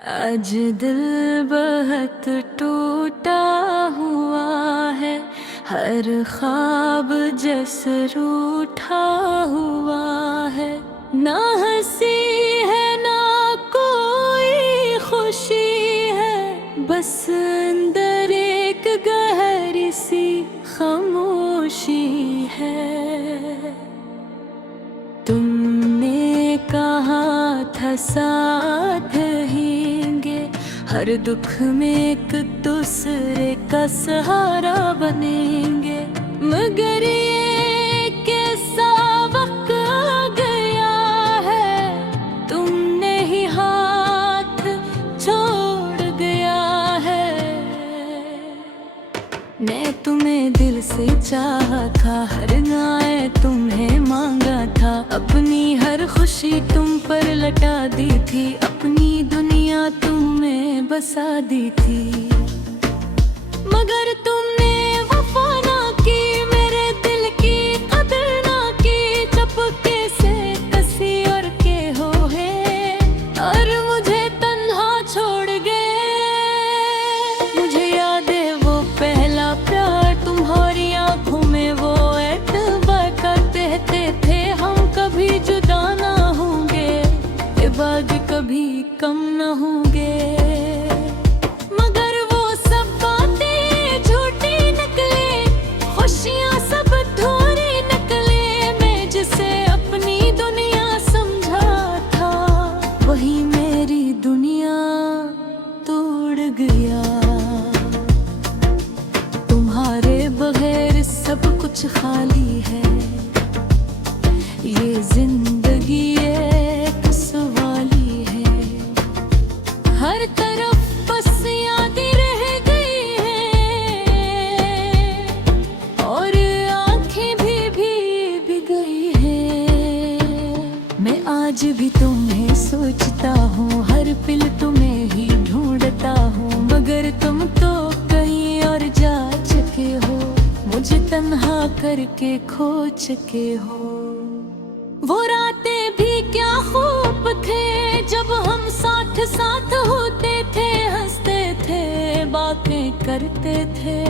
आज दिल बहुत टूटा हुआ है, हर ख्वाब जैसे रूठा हुआ है। ना हंसी है ना कोई खुशी है, बस अंदर एक गहरी सी खामोशी है। तुमने कहा था साथ रहेंगे, हर दुख में एक दूसरे का सहारा बनेंगे। मगर ये कैसा वक्त आ गया है, तुमने ही हाथ छोड़ दिया है। मैं तुम्हें दिल से चाहा था, हर गाय तुम्हें मांगा था। अपनी हर खुशी तुम पर लटा दी थी, अपनी दुनिया तुम्हें बसा दी थी। मगर तुमने वफा ना की, मेरे दिल की कदर ना की। चुपके से कसी और के हो है, और मुझे तन्हा छोड़ गए। मुझे याद है वो पहला प्यार, तुम्हारी आंखों में वो एतबार का कहते थे हम कभी जुदा ना होंगे, ये बाद कभी कम ना होंगे। मगर वो सब बातें झूठी निकले, खुशियां सब अधूरी निकले। मैं जिसे अपनी दुनिया समझा था, वही मेरी दुनिया तोड़ गया। तुम्हारे बगैर सब कुछ खाली है, ये जिंदगी एक सवाली है। हर तरफ बस यादें रह गई हैं, और आंखें भी गई हैं। मैं आज भी तुम्हें सोचता हूँ, हर पल तुम्हें ही ढूंढता हूँ। मगर तुम तो कहीं और जा चुके हो, मुझे तन्हा करके खो चुके हो। वो रातें भी क्या खूब थे, जब हम साथ साथ होते थे, हंसते थे, बातें करते थे,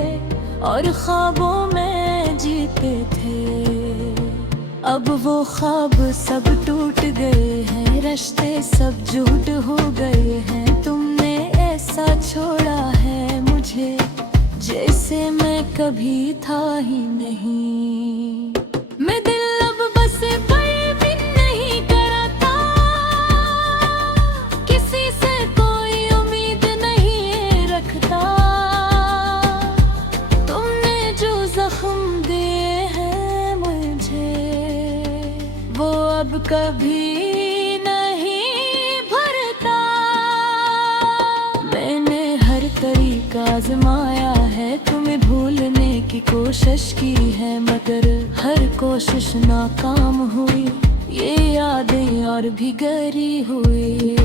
और ख्वाबों में जीते थे। अब वो ख्वाब सब टूट गए हैं, रिश्ते सब झूठ हो गए हैं। तुमने ऐसा छोड़ा है मुझे, जैसे मैं कभी था ही नहीं। मैं दिल अब बस पल भी नहीं करता, किसी से कोई उम्मीद नहीं रखता। तुमने जो जख्म दिए हैं मुझे, वो अब कभी नहीं भरता। मैंने हर तरीका आजमाया है, तुम्हें भूलने की कोशिश की है, मगर हर कोशिश नाकाम हुई। ये यादें और भी गहरी हुई।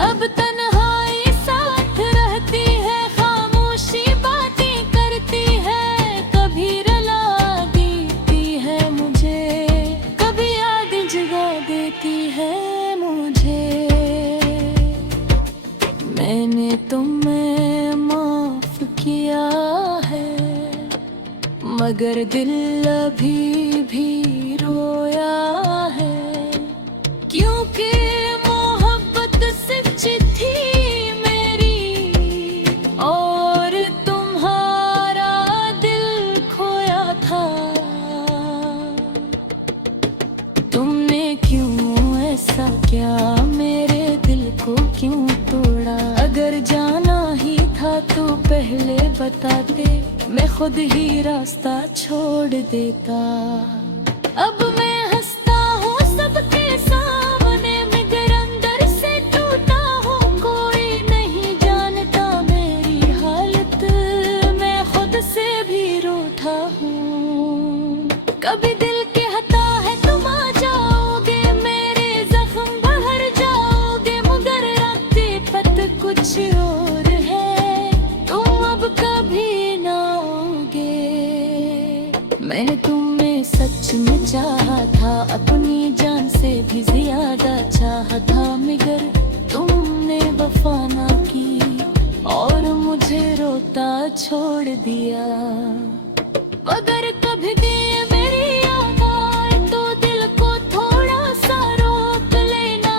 अब तन्हाई साथ रहती है, खामोशी बातें करती है। कभी रुला देती है मुझे, कभी याद जगा देती है मुझे। मैंने तुम्हें माफ किया है, मगर दिल अभी भी रोया है। क्योंकि मोहब्बत सच्ची थी मेरी, और तुम्हारा दिल खोया था। तुमने क्यों ऐसा किया, मेरे दिल को क्यों तोड़ा। अगर जाना ही था तो पहले बताते, मैं खुद ही रास्ता छोड़ देता। अब मैं हंसता हूँ सबके सामने, मगर अंदर से टूटा हूँ। कोई नहीं जानता मेरी हालत, मैं खुद से भी रूठा हूँ। कभी दिल कहता है तुम आ जाओगे, मेरे जख्म भर जाओगे, मगर राते पत कुछ और है, तुम अब कभी ना आओगे। मैंने तुम्हें सच में चाहा था, छोड़ दिया। अगर कभी भी मेरी याद आए तो दिल को थोड़ा सा रोक लेना।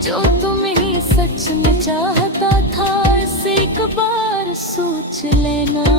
जो तुम ही सच में चाहता था इसे एक बार सोच लेना।